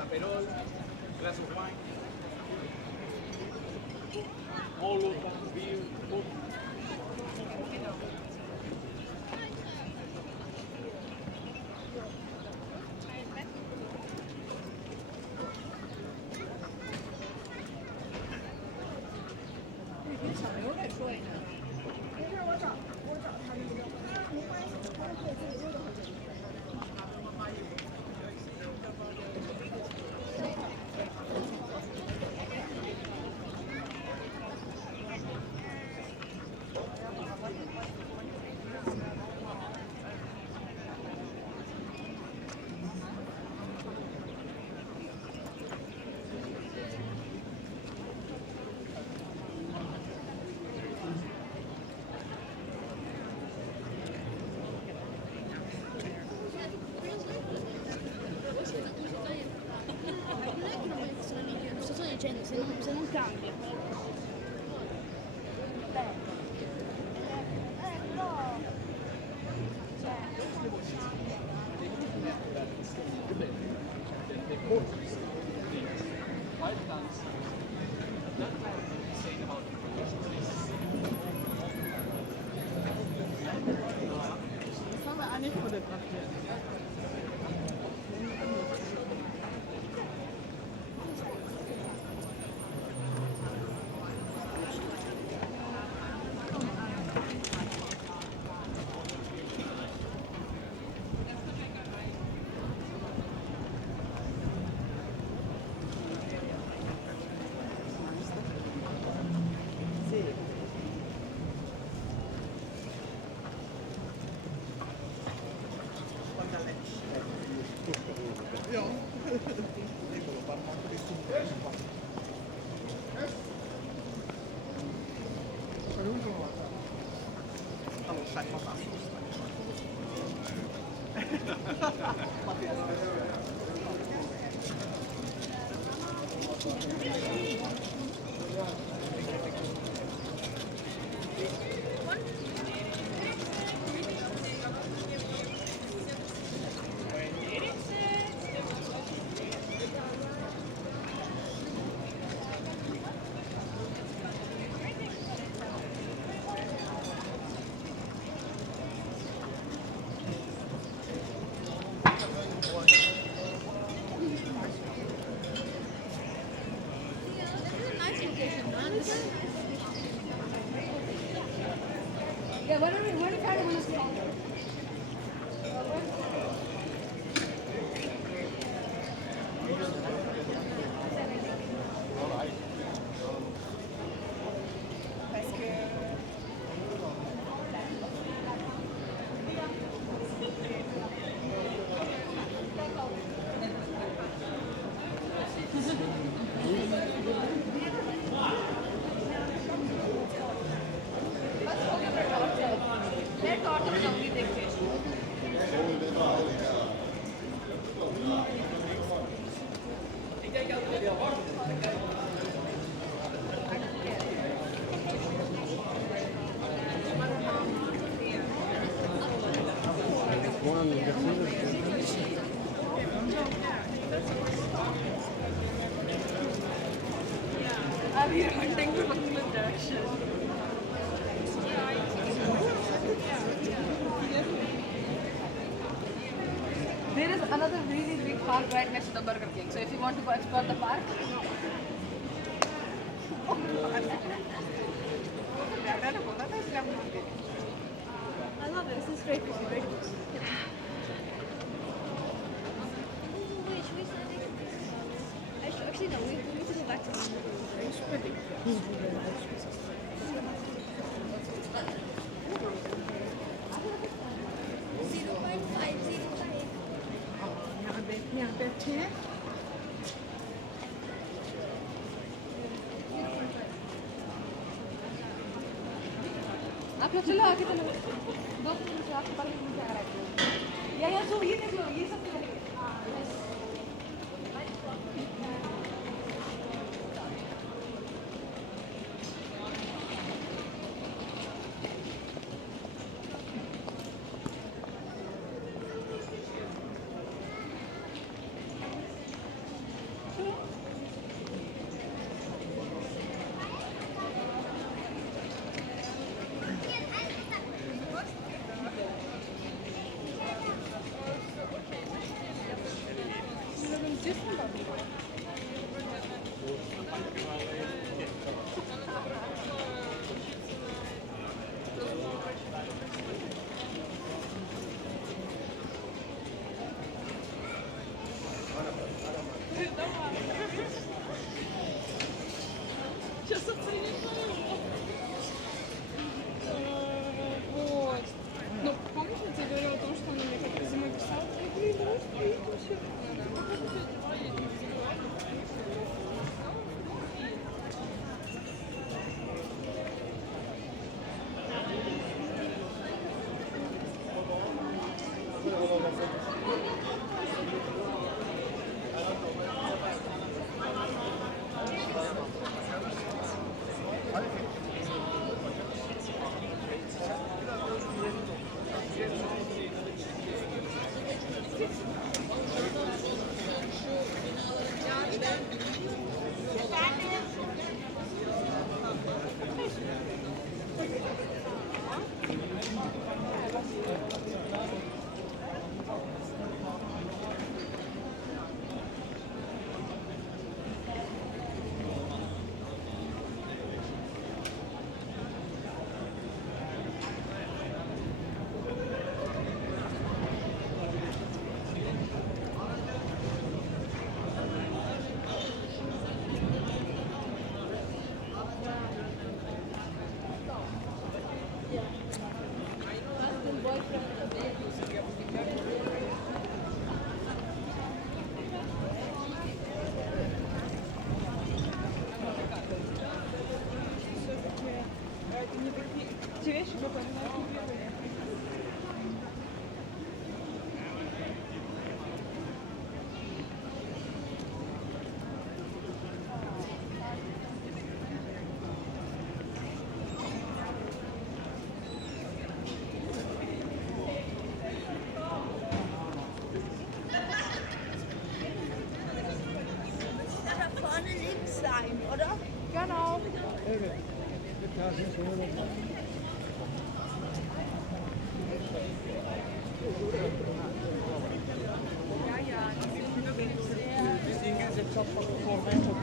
Aperol, glass of wine, all of them beer, food. Se non cambia. Fangen wir an, nicht fotografieren. Ja. Allora, stai passando. Yeah, what are you want to say? मैं torch में जाऊंगी देखते हैं Are you hunting from the direction? There is another really big park right next to the Burger King. So if you want to go explore the park, I love it. This is straightforward. Wait, should we sign it? Actually, no. We need to go back to the यहाँ पे अच्छे हैं आप लोग चलो आगे चलो 2 minute से आपके पास मुझे आ रहा है या सो ये देख लो ये सब तो вот. Ну, помните, я тебе говорила о том, что он мне как-то зимой писал? Блин, давай встретимся. Те вещи, которые не купили. vorne links sein, oder? Genau. Biz İngilizce çok sormaya çok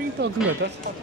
pinto kyllä tässä on.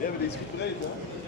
Die hebben iets gepreten.